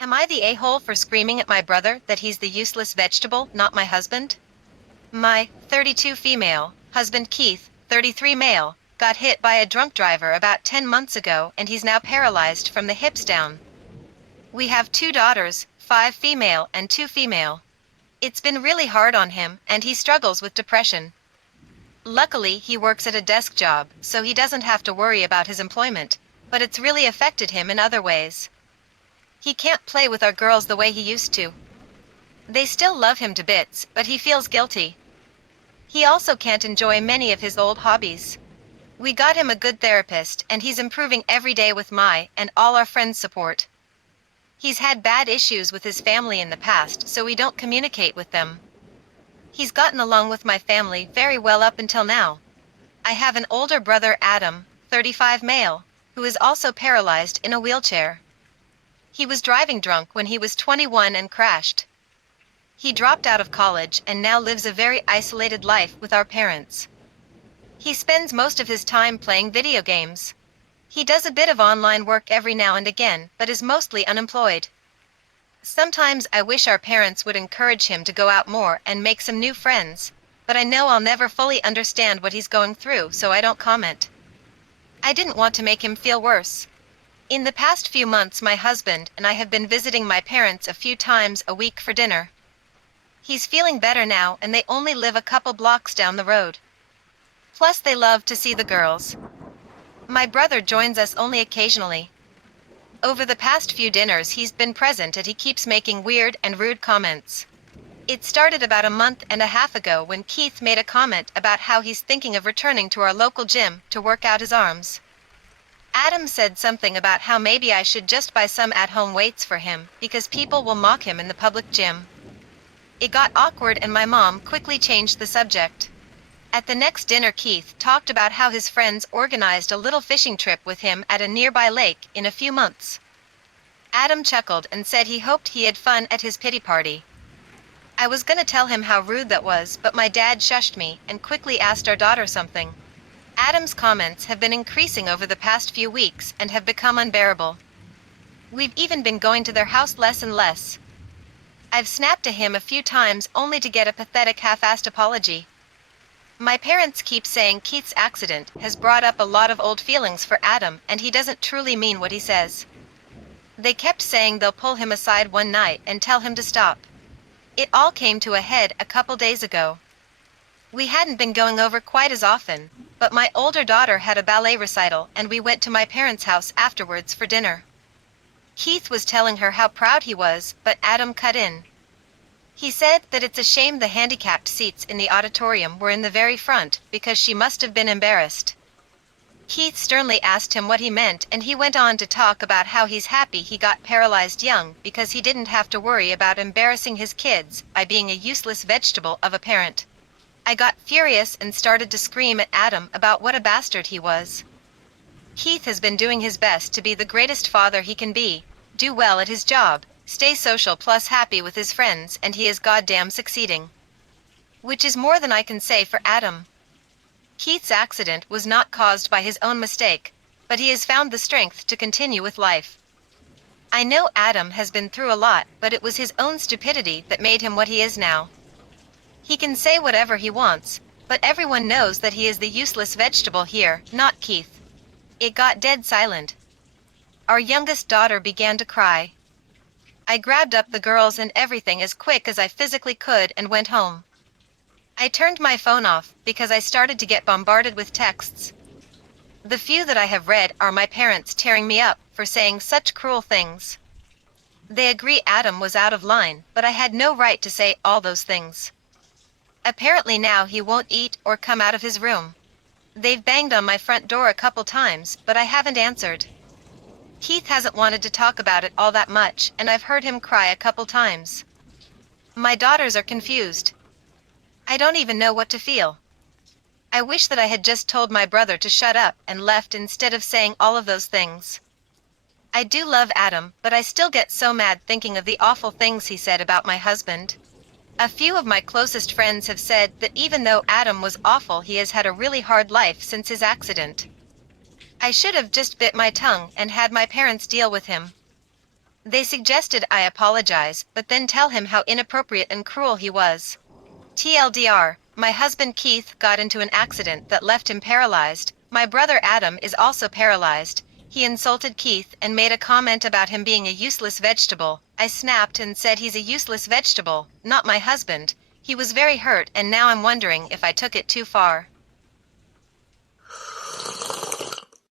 Am I the a-hole for screaming at my brother that he's the useless vegetable, not my husband? My 32 female husband Keith, 33 male, got hit by a drunk driver about 10 months ago and he's now paralyzed from the hips down. We have 2 daughters, 5 female and 2 female. It's been really hard on him and he struggles with depression. Luckily, he works at a desk job, so he doesn't have to worry about his employment, but it's really affected him in other ways. He can't play with our girls the way he used to. They still love him to bits, but he feels guilty. He also can't enjoy many of his old hobbies. We got him a good therapist and he's improving every day with my and all our friends' support. He's had bad issues with his family in the past, so we don't communicate with them. He's gotten along with my family very well up until now. I have an older brother, Adam, 35 male, who is also paralyzed in a wheelchair. He was driving drunk when he was 21 and crashed. He dropped out of college and now lives a very isolated life with our parents. He spends most of his time playing video games. He does a bit of online work every now and again, but is mostly unemployed. Sometimes I wish our parents would encourage him to go out more and make some new friends, but I know I'll never fully understand what he's going through, so I don't comment. I didn't want to make him feel worse. In the past few months, my husband and I have been visiting my parents a few times a week for dinner. He's feeling better now and they only live a couple blocks down the road. Plus they love to see the girls. My brother joins us only occasionally. Over the past few dinners he's been present and he keeps making weird and rude comments. It started about a month and a half ago when Keith made a comment about how he's thinking of returning to our local gym to work out his arms. Adam said something about how maybe I should just buy some at-home weights for him because people will mock him in the public gym. It got awkward and my mom quickly changed the subject. At the next dinner, Keith talked about how his friends organized a little fishing trip with him at a nearby lake in a few months. Adam chuckled and said he hoped he had fun at his pity party. I was gonna tell him how rude that was, but my dad shushed me and quickly asked our daughter something. Adam's comments have been increasing over the past few weeks and have become unbearable. We've even been going to their house less and less. I've snapped to him a few times only to get a pathetic half-assed apology. My parents keep saying Keith's accident has brought up a lot of old feelings for Adam and he doesn't truly mean what he says. They kept saying they'll pull him aside one night and tell him to stop. It all came to a head a couple days ago. We hadn't been going over quite as often, but my older daughter had a ballet recital and we went to my parents' house afterwards for dinner. Keith was telling her how proud he was, but Adam cut in. He said that it's a shame the handicapped seats in the auditorium were in the very front because she must have been embarrassed. Keith sternly asked him what he meant and he went on to talk about how he's happy he got paralyzed young because he didn't have to worry about embarrassing his kids by being a useless vegetable of a parent. I got furious and started to scream at Adam about what a bastard he was. Keith has been doing his best to be the greatest father he can be, do well at his job, stay social plus happy with his friends, and he is goddamn succeeding. Which is more than I can say for Adam. Keith's accident was not caused by his own mistake, but he has found the strength to continue with life. I know Adam has been through a lot, but it was his own stupidity that made him what he is now. He can say whatever he wants, but everyone knows that he is the useless vegetable here, not Keith. It got dead silent. Our youngest daughter began to cry. I grabbed up the girls and everything as quick as I physically could and went home. I turned my phone off because I started to get bombarded with texts. The few that I have read are my parents tearing me up for saying such cruel things. They agree Adam was out of line, but I had no right to say all those things. Apparently now he won't eat or come out of his room. They've banged on my front door a couple times, but I haven't answered. Keith hasn't wanted to talk about it all that much, and I've heard him cry a couple times. My daughters are confused. I don't even know what to feel. I wish that I had just told my brother to shut up and left instead of saying all of those things. I do love Adam, but I still get so mad thinking of the awful things he said about my husband. A few of my closest friends have said that even though Adam was awful, he has had a really hard life since his accident. I should have just bit my tongue and had my parents deal with him. They suggested I apologize, but then tell him how inappropriate and cruel he was. TLDR, my husband Keith got into an accident that left him paralyzed. My brother Adam is also paralyzed. He insulted Keith and made a comment about him being a useless vegetable. I snapped and said he's a useless vegetable, not my husband. He was very hurt and now I'm wondering if I took it too far.